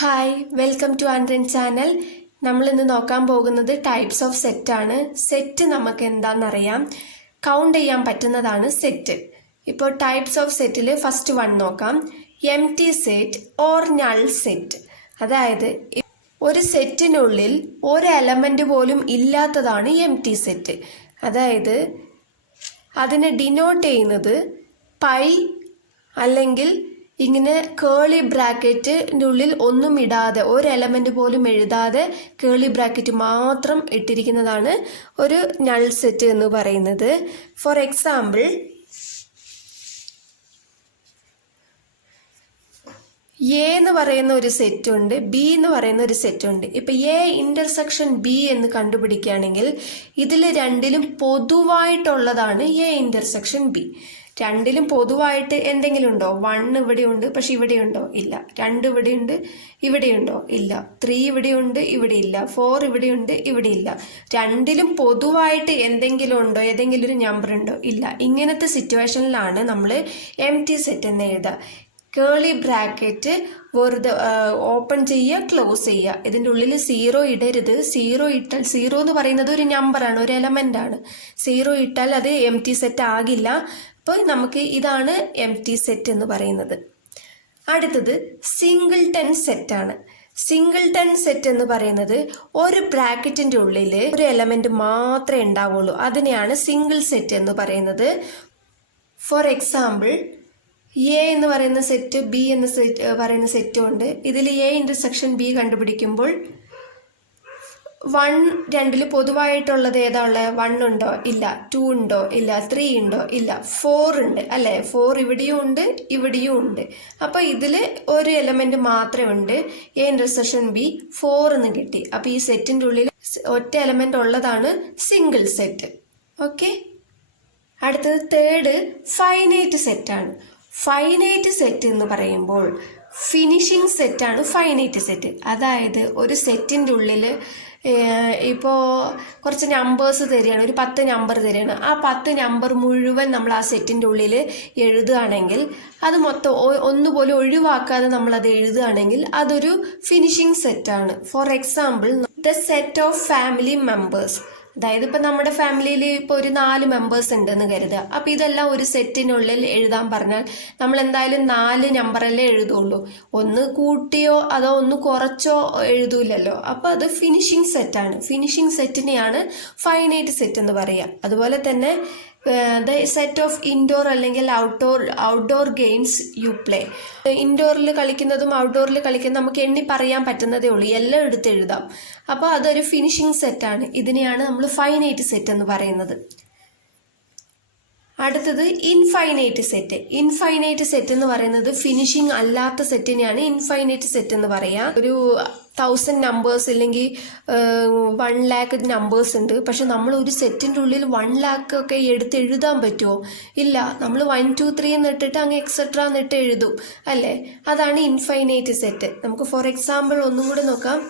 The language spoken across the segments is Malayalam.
ഹായ് വെൽക്കം ടു ആൻഡ്രൻ ചാനൽ. നമ്മളിന്ന് നോക്കാൻ പോകുന്നത് ടൈപ്സ് ഓഫ് സെറ്റ് ആണ്. സെറ്റ് നമുക്ക് എന്താണെന്നറിയാം, കൗണ്ട് ചെയ്യാൻ പറ്റുന്നതാണ് സെറ്റ്. ഇപ്പോൾ ടൈപ്സ് ഓഫ് സെറ്റിൽ ഫസ്റ്റ് വൺ നോക്കാം, empty set or null set. അതായത് ഒരു സെറ്റിനുള്ളിൽ ഒരു എലമെന്റ് പോലും ഇല്ലാത്തതാണ് എം ടി സെറ്റ്. അതായത് അതിനെ ഡിനോട്ട് ചെയ്യുന്നത് പൈ അല്ലെങ്കിൽ ഇങ്ങനെ കേളി ബ്രാക്കറ്റിൻ്റെ ഉള്ളിൽ ഒന്നും ഇടാതെ, ഒരു എലമെന്റ് പോലും എഴുതാതെ കേളി ബ്രാക്കറ്റ് മാത്രം ഇട്ടിരിക്കുന്നതാണ് ഒരു നൾ സെറ്റ് എന്ന് പറയുന്നത്. ഫോർ എക്സാമ്പിൾ, എ എന്ന് പറയുന്ന ഒരു സെറ്റ് ഉണ്ട്, ബി എന്ന് പറയുന്ന ഒരു സെറ്റ് ഉണ്ട്. ഇപ്പം എ ഇന്റർസെക്ഷൻ ബി എന്ന് കണ്ടുപിടിക്കുകയാണെങ്കിൽ ഇതിൽ രണ്ടിലും പൊതുവായിട്ടുള്ളതാണ് എ ഇന്റർസെക്ഷൻ ബി. രണ്ടിലും പൊതുവായിട്ട് എന്തെങ്കിലും ഉണ്ടോ? 1 ഇവിടെയുണ്ട്, പക്ഷെ ഇവിടെയുണ്ടോ? ഇല്ല. 2 ഇവിടെയുണ്ട്, ഇവിടെയുണ്ടോ? ഇല്ല. 3 ഇവിടെയുണ്ട്, ഇവിടെ ഇല്ല. 4 ഇവിടെയുണ്ട്, ഇവിടെ ഇല്ല. രണ്ടിലും പൊതുവായിട്ട് എന്തെങ്കിലും ഉണ്ടോ? ഏതെങ്കിലും ഒരു നമ്പർ ഉണ്ടോ? ഇല്ല. ഇങ്ങനത്തെ സിറ്റുവേഷനിലാണ് നമ്മൾ എം ടി സെറ്റ് എന്ന് എഴുതുക. കേളി ബ്രാക്കറ്റ് വെറുതെ ഓപ്പൺ ചെയ്യുക, ക്ലോസ് ചെയ്യുക. ഇതിൻ്റെ ഉള്ളിൽ 0 ഇടരുത്. 0 ഇട്ടാൽ, 0 എന്ന് പറയുന്നത് ഒരു നമ്പറാണ്, ഒരു എലമെന്റ് ആണ്. 0 ഇട്ടാൽ അത് എം ടി സെറ്റ് ആകില്ല. അപ്പോൾ നമുക്ക് ഇതാണ് എം ടി സെറ്റ് എന്ന് പറയുന്നത്. അടുത്തത് സിംഗിൾട്ടൺ സെറ്റ് ആണ്. സിംഗിൾട്ടൺ സെറ്റ് എന്ന് പറയുന്നത് ഒരു ബ്രാക്കറ്റിന്റെ ഉള്ളിൽ ഒരു എലമെന്റ് മാത്രമേ ഉണ്ടാവുള്ളൂ. അതിനെയാണ് സിംഗിൾ സെറ്റ് എന്ന് പറയുന്നത്. ഫോർ എക്സാമ്പിൾ, എ എന്ന് പറയുന്ന സെറ്റ്, ബി എന്ന സെറ്റ് പറയുന്ന സെറ്റും ഉണ്ട്. ഇതിൽ എ ഇന്റർസെക്ഷൻ ബി കണ്ടുപിടിക്കുമ്പോൾ 1 2 പൊതുവായിട്ടുള്ളത് ഏതാ ഉള്ളത്? 1 ഉണ്ടോ? ഇല്ല. 2 ഉണ്ടോ? ഇല്ല. 3 ഉണ്ടോ? ഇല്ല. 4 ഉണ്ട് അല്ലേ? 4 ഇവിടെയും ഉണ്ട്, ഇവിടെയും ഉണ്ട്. അപ്പോൾ ഇതിൽ ഒരു എലമെന്റ് മാത്രമേ ഉണ്ട്. എ ഇന്റർസെക്ഷൻ ബി 4 എന്ന് കിട്ടി. അപ്പോൾ ഈ സെറ്റിന്റെ ഉള്ളിൽ ഒറ്റ എലമെന്റ് ഉള്ളതാണ് സിംഗിൾ സെറ്റ്. ഓക്കെ. അടുത്തത് തേർഡ് ഫൈനൈറ്റ് സെറ്റ് ആണ്. ഫൈനൈറ്റ് സെറ്റ് എന്ന് പറയുമ്പോൾ ഫിനിഷിംഗ് സെറ്റാണ് ഫൈനൈറ്റ് സെറ്റ്. അതായത് ഒരു സെറ്റിൻ്റെ ഉള്ളിൽ ഇപ്പോൾ കുറച്ച് നമ്പേഴ്സ് തരികയാണ്, ഒരു 10 നമ്പർ തരികയാണ്. ആ 10 നമ്പർ മുഴുവൻ നമ്മൾ ആ സെറ്റിൻ്റെ ഉള്ളിൽ എഴുതുകയാണെങ്കിൽ, അത് മൊത്തം ഒന്നുപോലും ഒഴിവാക്കാതെ നമ്മളത് എഴുതുകയാണെങ്കിൽ അതൊരു ഫിനിഷിംഗ് സെറ്റാണ്. For example, the set of family members. അതായത് ഇപ്പം നമ്മുടെ ഫാമിലിയിൽ ഇപ്പോൾ ഒരു 4 മെമ്പേഴ്സ് ഉണ്ടെന്ന് കരുതുക. അപ്പോൾ ഇതെല്ലാം ഒരു സെറ്റിനുള്ളിൽ എഴുതാൻ പറഞ്ഞാൽ നമ്മൾ എന്തായാലും 4 നമ്പറല്ലേ എഴുതുള്ളൂ. ഒന്ന് കൂട്ടിയോ അതോ ഒന്ന് കുറച്ചോ എഴുതൂലല്ലോ. അപ്പോൾ അത് ഫിനിഷിംഗ് സെറ്റാണ്. ഫിനിഷിംഗ് സെറ്റിനെയാണ് ഫൈനൈറ്റ് സെറ്റ് എന്ന് പറയുക. അതുപോലെ തന്നെ ദ സെറ്റ് ഓഫ് ഇൻഡോർ അല്ലെങ്കിൽ ഔട്ട്ഡോർ ഗെയിംസ് യു പ്ലേ. ഇൻഡോറിൽ കളിക്കുന്നതും ഔട്ട്ഡോറിൽ കളിക്കുന്നതും നമുക്ക് എണ്ണി പറയാൻ പറ്റുന്നതേ ഉള്ളൂ, എല്ലാം എടുത്ത് എഴുതാം. അപ്പോൾ അതൊരു ഫിനിഷിംഗ് സെറ്റാണ്. ഇതിനെയാണ് നമ്മൾ ഫൈനൈറ്റ് സെറ്റ് എന്ന് പറയുന്നത്. അടുത്തത് ഇൻഫൈനൈറ്റ് സെറ്റ്. ഇൻഫൈനൈറ്റ് സെറ്റ് എന്ന് പറയുന്നത് ഫിനിഷിംഗ് അല്ലാത്ത സെറ്റിനെയാണ് ഇൻഫൈനൈറ്റ് സെറ്റ് എന്ന് പറയുക. ഒരു 1000 നമ്പേഴ്സ് അല്ലെങ്കിൽ 1 lakh നമ്പേഴ്സ് ഉണ്ട്. പക്ഷെ നമ്മൾ ഒരു സെറ്റിൻ്റെ ഉള്ളിൽ 1 lakh ഒക്കെ എടുത്ത് എഴുതാൻ പറ്റുമോ? ഇല്ല. നമ്മൾ 1 2 3 എന്നിട്ടിട്ട് അങ്ങ് എക്സെട്ര എന്നിട്ട് എഴുതും അല്ലേ? അതാണ് ഇൻഫൈനൈറ്റ് സെറ്റ്. നമുക്ക് ഫോർ എക്സാമ്പിൾ ഒന്നും കൂടെ നോക്കാം.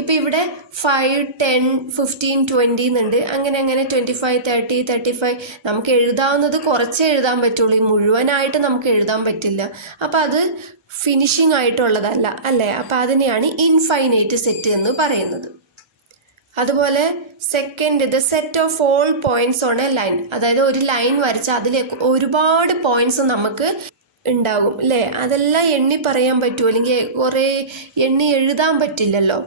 ഇപ്പം ഇവിടെ 5 10 15 20 എന്നുണ്ട്. അങ്ങനെ 25 30 35 നമുക്ക് എഴുതാവുന്നത് കുറച്ചേ എഴുതാൻ പറ്റുള്ളൂ. മുഴുവനായിട്ട് നമുക്ക് എഴുതാൻ പറ്റില്ല. അപ്പം അത് ഫിനിഷിംഗ് ആയിട്ടുള്ളതല്ല അല്ലേ? അപ്പം അതിനെയാണ് ഇൻഫൈനൈറ്റ് സെറ്റ് എന്ന് പറയുന്നത്. അതുപോലെ second, the set of all points on A line. അതായത് ഒരു ലൈൻ വരച്ചാൽ അതിൽ ഒരുപാട് പോയിന്റ്സ് നമുക്ക് ഉണ്ടാകും അല്ലേ? അതെല്ലാം എണ്ണി പറയാൻ പറ്റുമോ? അല്ലെങ്കിൽ കുറേ എണ്ണി എഴുതാൻ പറ്റില്ലല്ലോ.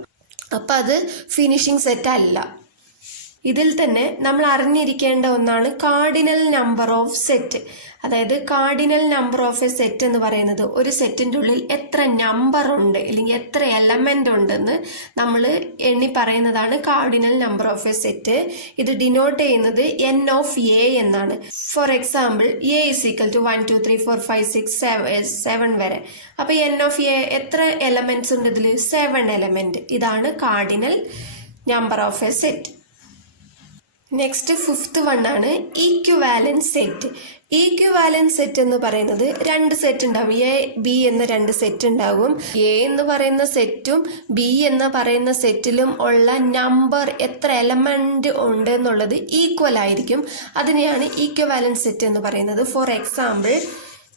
അപ്പം അത് ഫിനിഷിംഗ് സെറ്റ് അല്ല. ഇതിൽ തന്നെ നമ്മൾ അറിഞ്ഞിരിക്കേണ്ട ഒന്നാണ് കാർഡിനൽ നമ്പർ ഓഫ് സെറ്റ്. അതായത് cardinal number of A set എന്ന് പറയുന്നത് ഒരു സെറ്റിൻ്റെ ഉള്ളിൽ എത്ര നമ്പർ ഉണ്ട് അല്ലെങ്കിൽ എത്ര എലമെന്റ് ഉണ്ടെന്ന് നമ്മൾ എണ്ണി പറയുന്നതാണ് cardinal number of A set. ഇത് ഡിനോട്ട് ചെയ്യുന്നത് എൻ ഓഫ് എ എന്നാണ്. For example, A is equal to 1 2 3 4 5 6 7 വരെ. അപ്പോൾ എൻ ഓഫ് എ എത്ര എലമെന്റ്സ് ഉണ്ട് ഇതിൽ? 7 എലമെന്റ്. ഇതാണ് cardinal number of A set. Next fifth one ആണ് ഈക്വിവാലന്റ് സെറ്റ്. ഈക്വിവാലന്റ് സെറ്റ് എന്ന് പറയുന്നത് 2 സെറ്റ് ഉണ്ടാവും. എ ബി എന്ന 2 സെറ്റ് ഉണ്ടാകും. എ എന്ന് പറയുന്ന സെറ്റും ബി എന്ന് പറയുന്ന സെറ്റിലും ഉള്ള നമ്പർ എത്ര എലമെന്റ് ഉണ്ട് എന്നുള്ളത് ഈക്വൽ ആയിരിക്കും. അതിനെയാണ് ഈക്വിവാലന്റ് സെറ്റ് എന്ന് പറയുന്നത്. ഫോർ എക്സാമ്പിൾ,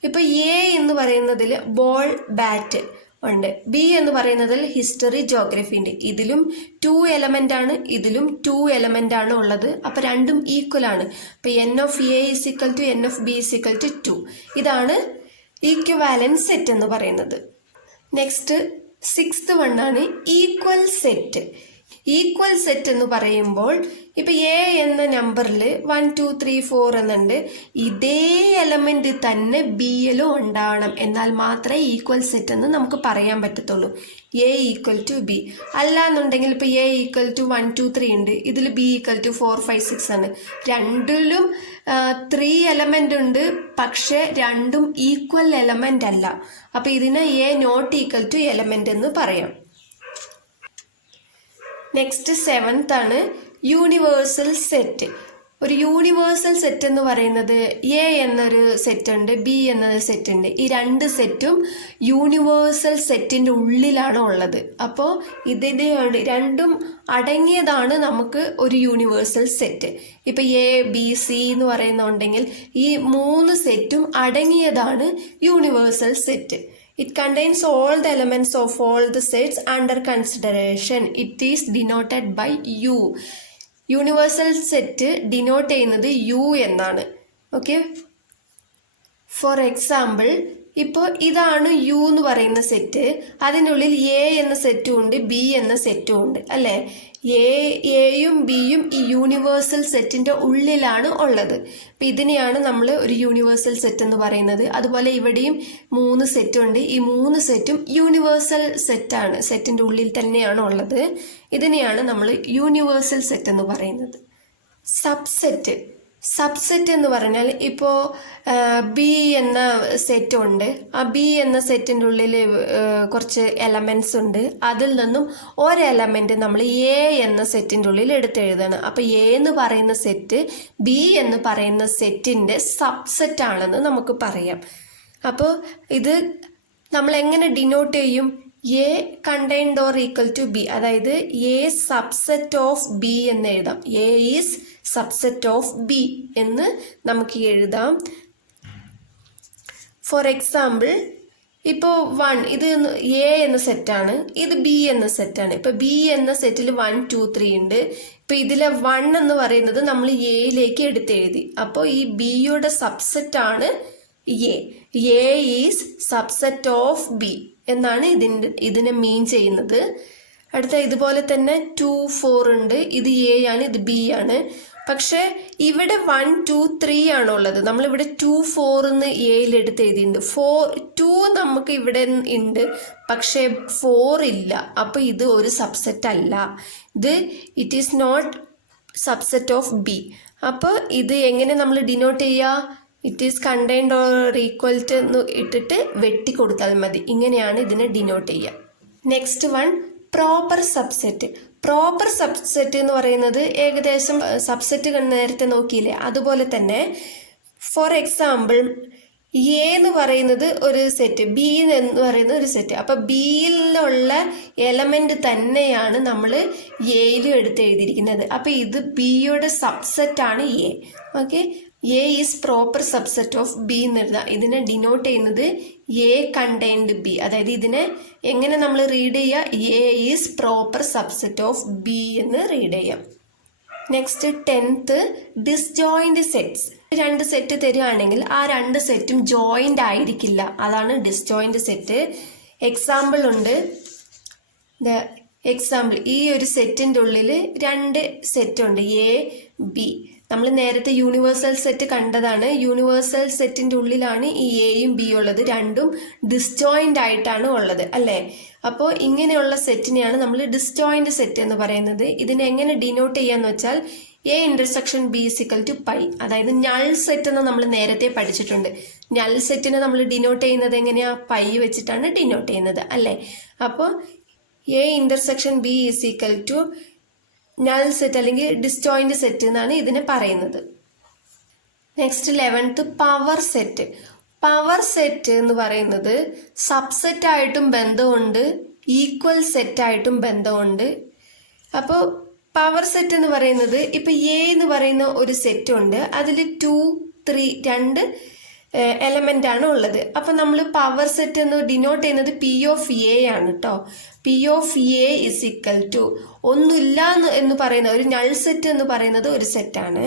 ഇപ്പോൾ എ എന്ന് പറയുന്നതിൽ ബോൾ ബാറ്റ് ഉണ്ട്. ബി എന്ന് പറയുന്നതിൽ ഹിസ്റ്ററി, ജോഗ്രഫി ഉണ്ട്. ഇതിലും 2 എലമെന്റ് ആണ്, ഇതിലും 2 എലമെന്റ് ആണ് ഉള്ളത്. അപ്പൊ രണ്ടും ഈക്വൽ ആണ്. അപ്പൊ n of A is equal to n of B is equal to 2. ഇതാണ് ഈക്വാലന്റ് സെറ്റ് എന്ന് പറയുന്നത്. നെക്സ്റ്റ് 6th വൺ ആണ് ഈക്വൽ സെറ്റ്. ഈക്വൽ സെറ്റ് എന്ന് പറയുമ്പോൾ ഇപ്പൊ എ എന്ന നമ്പറിൽ 1 2 3 4 എന്നുണ്ട്. ഇതേ എലമെന്റ് തന്നെ ബിയിലും ഉണ്ടാവണം, എന്നാൽ മാത്രമേ ഈക്വൽ സെറ്റ് എന്ന് നമുക്ക് പറയാൻ പറ്റത്തുള്ളൂ. എ ഈക്വൽ ടു ബി അല്ലാന്നുണ്ടെങ്കിൽ ഇപ്പൊ എ ഈക്വൽ ടു 1 2 3 ഉണ്ട്, ഇതിൽ ബി ഈക്വൽ ടു 4 5 6 ആണ്. രണ്ടിലും 3 എലമെന്റ് ഉണ്ട്, പക്ഷെ രണ്ടും ഈക്വൽ എലമെന്റ് അല്ല. അപ്പൊ ഇതിനെ A not equal to element എന്ന് പറയാം. നെക്സ്റ്റ് 7th ആണ് യൂണിവേഴ്സൽ സെറ്റ്. ഒരു യൂണിവേഴ്സൽ സെറ്റ് എന്ന് പറയുന്നത് എ എന്നൊരു സെറ്റ് ഉണ്ട്, ബി എന്നൊരു സെറ്റ് ഉണ്ട്. ഈ രണ്ട് സെറ്റും യൂണിവേഴ്സൽ സെറ്റിൻ്റെ ഉള്ളിലാണ് ഉള്ളത്. അപ്പോൾ ഇതിന് രണ്ടും അടങ്ങിയതാണ് നമുക്ക് ഒരു യൂണിവേഴ്സൽ സെറ്റ്. ഇപ്പം എ ബി സി എന്ന് പറയുന്നുണ്ടെങ്കിൽ ഈ 3 സെറ്റും അടങ്ങിയതാണ് universal set. It contains all the elements of all the sets under consideration. It is denoted by U. Universal set denote ചെയ്യുന്നത് യു എന്നാണ്. ഓക്കെ, ഫോർ എക്സാമ്പിൾ ഇപ്പോൾ ഇതാണ് യു എന്ന് പറയുന്ന സെറ്റ്. അതിനുള്ളിൽ എ എന്ന സെറ്റും ഉണ്ട്, ബി എന്ന സെറ്റും ഉണ്ട് അല്ലേ. എയും ബിയും ഈ യൂണിവേഴ്സൽ സെറ്റിൻ്റെ ഉള്ളിലാണ് ഉള്ളത്. അപ്പം ഇതിനെയാണ് നമ്മൾ ഒരു യൂണിവേഴ്സൽ സെറ്റ് എന്ന് പറയുന്നത്. അതുപോലെ ഇവിടെയും 3 സെറ്റും ഉണ്ട്. ഈ 3 സെറ്റും യൂണിവേഴ്സൽ സെറ്റാണ്, സെറ്റിൻ്റെ ഉള്ളിൽ തന്നെയാണ് ഉള്ളത്. ഇതിനെയാണ് നമ്മൾ യൂണിവേഴ്സൽ സെറ്റ് എന്ന് പറയുന്നത്. സബ്സെറ്റ്. സബ്സെറ്റ് എന്ന് പറഞ്ഞാൽ ഇപ്പോൾ ബി എന്ന സെറ്റ് ഉണ്ട്. ആ ബി എന്ന സെറ്റിൻ്റെ ഉള്ളിൽ കുറച്ച് എലമെൻറ്റ്സ് ഉണ്ട്. അതിൽ നിന്നും ഒരു എലമെൻറ്റ് നമ്മൾ എ എന്ന സെറ്റിൻ്റെ ഉള്ളിൽ എടുത്തെഴുതാണ്. അപ്പോൾ എ എന്ന് പറയുന്ന സെറ്റ് ബി എന്ന് പറയുന്ന സെറ്റിൻ്റെ സബ്സെറ്റ് ആണെന്ന് നമുക്ക് പറയാം. അപ്പോൾ ഇത് നമ്മൾ എങ്ങനെ ഡിനോട്ട് ചെയ്യും? A contained or equal to B, അതായത് എ സബ്സെറ്റ് ഓഫ് ബി എന്ന് എഴുതാം. A is subset of B എന്ന് നമുക്ക് എഴുതാം. ഫോർ എക്സാമ്പിൾ ഇപ്പോൾ 1 ഇത് എ എന്ന സെറ്റാണ്, ഇത് ബി എന്ന സെറ്റാണ്. ഇപ്പോൾ ബി എന്ന സെറ്റിൽ 1 2 3 ഉണ്ട്. ഇപ്പോൾ ഇതിലെ 1 എന്ന് പറയുന്നത് നമ്മൾ എയിലേക്ക് എടുത്തെഴുതി. അപ്പോൾ ഈ ബിയുടെ സബ്സെറ്റ് ആണ് A. A is subset of B എന്നാണ് ഇതിനെ മീൻ ചെയ്യുന്നത്. അടുത്ത ഇതുപോലെ തന്നെ 2 4 ഉണ്ട്. ഇത് എ ആണ്, ഇത് ബി ആണ്. പക്ഷെ ഇവിടെ 1 2 3 ആണുള്ളത്. നമ്മളിവിടെ 2 4 എന്ന് എയിൽ എടുത്ത് എഴുതിയിട്ടുണ്ട്. 2 നമുക്ക് ഇവിടെ ഉണ്ട്, പക്ഷെ 4 ഇല്ല. അപ്പോൾ ഇത് ഒരു സബ്സെറ്റ് അല്ല. It is not subset of B. അപ്പോൾ ഇത് എങ്ങനെ നമ്മൾ ഡിനോട്ട് ചെയ്യുക? It is contained or equal to എന്ന് ഇട്ടിട്ട് വെട്ടി കൊടുത്താൽ മതി. ഇങ്ങനെയാണ് ഇതിനെ ഡിനോട്ട് ചെയ്യുക. Next one proper subset. Proper subset എന്ന് പറയുന്നത് ഏകദേശം സബ്സെറ്റ് നേരത്തെ നോക്കിയില്ലേ, അതുപോലെ തന്നെ ഫോർ എക്സാമ്പിൾ എ എന്ന് പറയുന്നത് ഒരു സെറ്റ്, ബി എന്ന് പറയുന്നത് ഒരു സെറ്റ്. അപ്പം ബിയിലുള്ള എലമെന്റ് തന്നെയാണ് നമ്മൾ എയിലും എടുത്ത് എഴുതിയിരിക്കുന്നത്. അപ്പം ഇത് ബിയുടെ സബ്സെറ്റ് ആണ് A. Okay, A is proper subset of B എന്ന് എഴുതാം. ഇതിനെ ഡിനോട്ട് ചെയ്യുന്നത് എ കണ്ടെയ്ൻഡ് ബി. അതായത് ഇതിനെ എങ്ങനെ നമ്മൾ റീഡ് ചെയ്യുക? A is proper subset of B എന്ന് റീഡ് ചെയ്യാം. Next 10th disjoint sets. 2 set തരികയാണെങ്കിൽ ആ 2 സെറ്റും ജോയിന്റ് ആയിരിക്കില്ല, അതാണ് ഡിസ്ജോയിന്റ് സെറ്റ്. എക്സാമ്പിൾ ഉണ്ട്. എക്സാമ്പിൾ ഈ ഒരു സെറ്റിൻ്റെ ഉള്ളിൽ 2 സെറ്റ് ഉണ്ട്, എ ബി. നമ്മൾ നേരത്തെ യൂണിവേഴ്സൽ സെറ്റ് കണ്ടതാണ്. യൂണിവേഴ്സൽ സെറ്റിൻ്റെ ഉള്ളിലാണ് ഈ എയും ബി ഉള്ളത്. രണ്ടും ഡിസ്ജോയിന്റ് ആയിട്ടാണ് ഉള്ളത് അല്ലേ. അപ്പോൾ ഇങ്ങനെയുള്ള സെറ്റിനെയാണ് നമ്മൾ ഡിസ്ജോയിന്റ് സെറ്റ് എന്ന് പറയുന്നത്. ഇതിനെ എങ്ങനെ ഡിനോട്ട് ചെയ്യാന്ന് വെച്ചാൽ A intersection B is equal to phi. അതായത് നൾ സെറ്റ് എന്ന് നമ്മൾ നേരത്തെ പഠിച്ചിട്ടുണ്ട്. നൾ സെറ്റിനെ നമ്മൾ ഡിനോട്ട് ചെയ്യുന്നത് എങ്ങനെയാ? പൈ വെച്ചിട്ടാണ് ഡിനോട്ട് ചെയ്യുന്നത് അല്ലേ. അപ്പോൾ A intersection B is equal to null set അല്ലെങ്കിൽ ഡിസ്ജോയിന്റ് സെറ്റ് എന്നാണ് ഇതിനെ പറയുന്നത്. Next 11th power set. Power set എന്ന് പറയുന്നത് സബ്സെറ്റ് ആയിട്ടും ബന്ധമുണ്ട്, ഈക്വൽ സെറ്റ് ആയിട്ടും ബന്ധമുണ്ട്. അപ്പോൾ പവർ സെറ്റ് എന്ന് പറയുന്നത് ഇപ്പം എ എന്ന് പറയുന്ന ഒരു സെറ്റ് ഉണ്ട്, അതിൽ 2 3 2 എലമെന്റ് ആണ് ഉള്ളത്. അപ്പം നമ്മൾ പവർ സെറ്റ് എന്ന് ഡിനോട്ട് ചെയ്യുന്നത് പി ഓഫ് എ ആണ് കേട്ടോ. P of A is equal to ഒന്നുമില്ല എന്ന് പറയുന്ന ഒരു നൾ സെറ്റ് എന്ന് പറയുന്നത് ഒരു സെറ്റാണ്.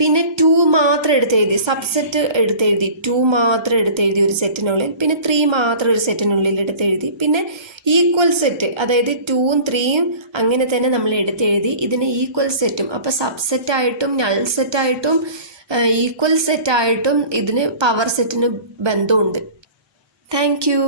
പിന്നെ 2 മാത്രം എടുത്തെഴുതി, സബ്സെറ്റ് എടുത്തെഴുതി, 2 മാത്രം എടുത്തെഴുതി ഒരു സെറ്റിനുള്ളിൽ, പിന്നെ 3 മാത്രം ഒരു സെറ്റിനുള്ളിൽ എടുത്തെഴുതി. പിന്നെ ഈക്വൽ സെറ്റ്, അതായത് 2ഉം 3ഉം അങ്ങനെ തന്നെ നമ്മൾ എടുത്തെഴുതി. ഇതിന് ഈക്വൽ സെറ്റും, അപ്പോൾ സബ്സെറ്റായിട്ടും നൾ സെറ്റായിട്ടും ഈക്വൽ സെറ്റായിട്ടും ഇതിന് പവർ സെറ്റിന് ബന്ധമുണ്ട്. Thank you.